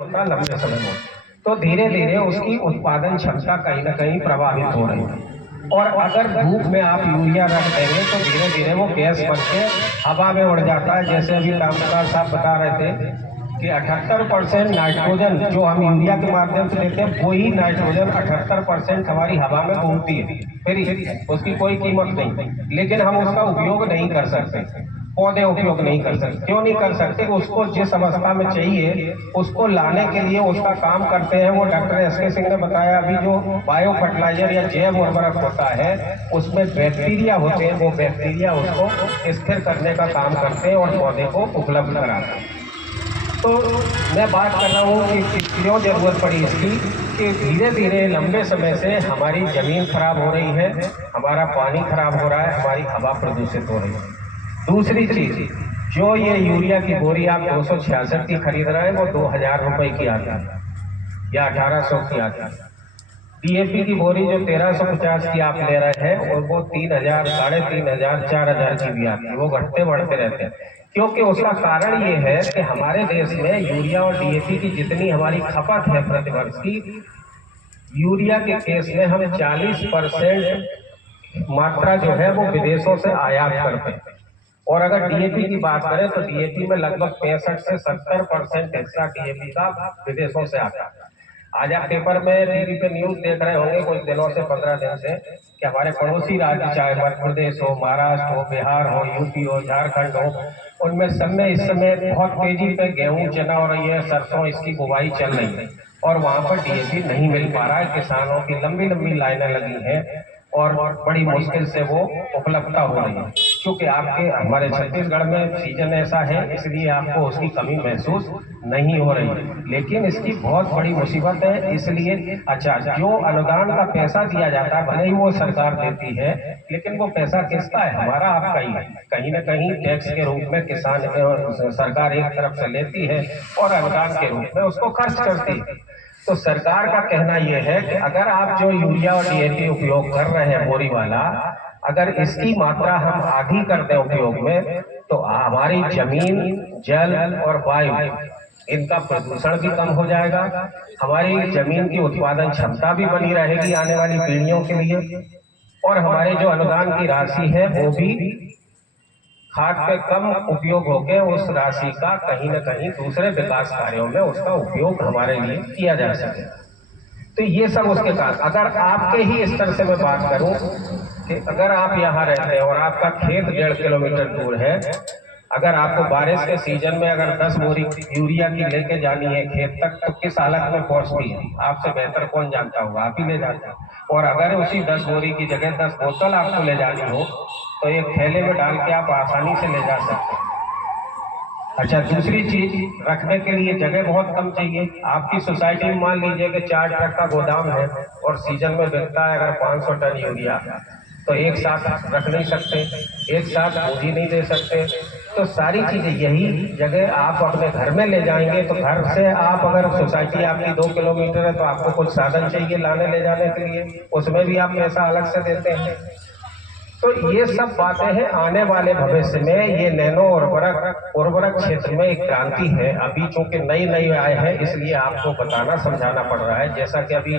होता लंबे समय में, तो धीरे धीरे उसकी उत्पादन क्षमता कहीं ना कहीं प्रभावित हो रही है। और अगर धूप में आप यूरिया रख देंगे तो धीरे धीरे वो गैस बन के हवा में उड़ जाता है। जैसे अभी रामप्रकाश साहब बता रहे थे कि 78% नाइट्रोजन जो हम यूरिया के माध्यम से देते हैं, वही नाइट्रोजन 78% हमारी हवा में घूमती है, फिर उसकी कोई कीमत नहीं, लेकिन हम उसका उपयोग नहीं कर सकते। पौधे उपयोग नहीं कर सकते। क्यों नहीं कर सकते? उसको जिस अवस्था में चाहिए उसको लाने के लिए उसका काम करते हैं वो डॉक्टर एस.के. सिंह ने बताया। अभी जो बायो फर्टिलाइजर या जैव उर्वरक होता है उसमें बैक्टीरिया होते हैं, वो बैक्टीरिया उसको स्थिर करने का काम करते हैं और पौधे को उपलब्ध कराते हैं। तो मैं बात कर रहा हूँ कि क्यों जरूरत पड़ी इसकी, कि धीरे धीरे लंबे समय से हमारी जमीन खराब हो रही है, हमारा पानी खराब हो रहा है, हमारी हवा प्रदूषित हो रही है। दूसरी चीज, जो ये यूरिया की बोरी आप 266 की खरीद रहे हैं वो 2000 रुपए की आती है या 1800 की आती है। डीएपी की बोरी जो 1350 की आप ले रहे हैं और वो 3000, 3500, 4000 की भी आती है। वो घटते बढ़ते रहते हैं, क्योंकि उसका कारण ये है कि हमारे देश में यूरिया और डीएपी की जितनी हमारी खपत है प्रतिवर्ष की, यूरिया के केस में हम 40% मात्रा जो है वो विदेशों से आयात करते हैं। और अगर डीएपी की बात करें तो डीएपी में लगभग 65 से 70% हिस्सा डीएपी का विदेशों से आता है। आज आप पेपर में टीवी पे न्यूज देख रहे होंगे कुछ दिनों से, 15 दिन से, कि हमारे पड़ोसी राज्य, चाहे मध्य प्रदेश हो, महाराष्ट्र हो, बिहार हो, यूपी हो, झारखंड हो, उनमें सब में इस समय बहुत तेजी पे गेहूं, चना और ये सरसों इसकी बुवाई चल रही है और वहां पर डीएपी नहीं मिल पा रहा है। किसानों की लंबी लंबी लाइनें लगी हैं और बड़ी मुश्किल से वो उपलब्धता हो रही है। क्योंकि आपके हमारे छत्तीसगढ़ में सीजन ऐसा है, इसलिए आपको उसकी कमी महसूस नहीं हो रही, लेकिन इसकी बहुत बड़ी मुसीबत है। इसलिए अच्छा, जो अनुदान का पैसा दिया जाता है भले ही वो सरकार देती है, लेकिन वो पैसा किसका है? हमारा आपका ही है। कहीं ना कहीं टैक्स के रूप में किसान सरकार एक तरफ से लेती है और अनुदान के रूप में उसको खर्च करती है। तो सरकार का कहना यह है कि अगर आप जो यूरिया और डीएपी उपयोग कर रहे हैं बोरी वाला, अगर इसकी मात्रा हम आधी कर दें उपयोग में, तो हमारी जमीन, जल और वायु, इनका प्रदूषण भी कम हो जाएगा, हमारी जमीन की उत्पादन क्षमता भी बनी रहेगी आने वाली पीढ़ियों के लिए, और हमारे जो अनुदान की राशि है वो भी खाद पे कम उपयोग होके उस राशि का कहीं न कहीं दूसरे विकास कार्यों में उसका उपयोग हमारे लिए किया जा सके। तो ये सब उसके कारण। अगर आपके ही स्तर से मैं बात करूं कि अगर आप यहाँ रहते हैं और आपका खेत 1.5 किलोमीटर दूर है, अगर आपको बारिश के सीजन में अगर 10 बोरी यूरिया की लेके जानी है खेत तक, तो किस हालत में पहुंचती है आपसे बेहतर कौन जानता होगा? आप ही ले जाते हैं। और अगर उसी 10 बोरी की जगह 10 बोतल आपको ले जानी हो तो एक थैले में डाल के आप आसानी से ले जा सकते हैं। अच्छा, दूसरी चीज, रखने के लिए जगह बहुत कम चाहिए। आपकी सोसाइटी में मान लीजिए कि 4 ट्रक का गोदाम है और सीजन में बिकता है अगर 500 टन यूरिया, तो एक साथ रख नहीं सकते, एक साथ बोझी नहीं दे सकते। तो सारी चीजें, यही जगह आप अपने घर में ले जाएंगे तो घर से आप, अगर सोसाइटी आपकी 2 किलोमीटर है तो आपको कुछ साधन चाहिए लाने ले जाने के लिए, उसमें भी आप पैसा अलग से देते हैं। तो ये सब बातें हैं। आने वाले भविष्य में ये नैनो उर्वरक क्षेत्र में एक क्रांति है। अभी चूंकि नई नई आए हैं इसलिए आपको बताना समझाना पड़ रहा है। जैसा कि अभी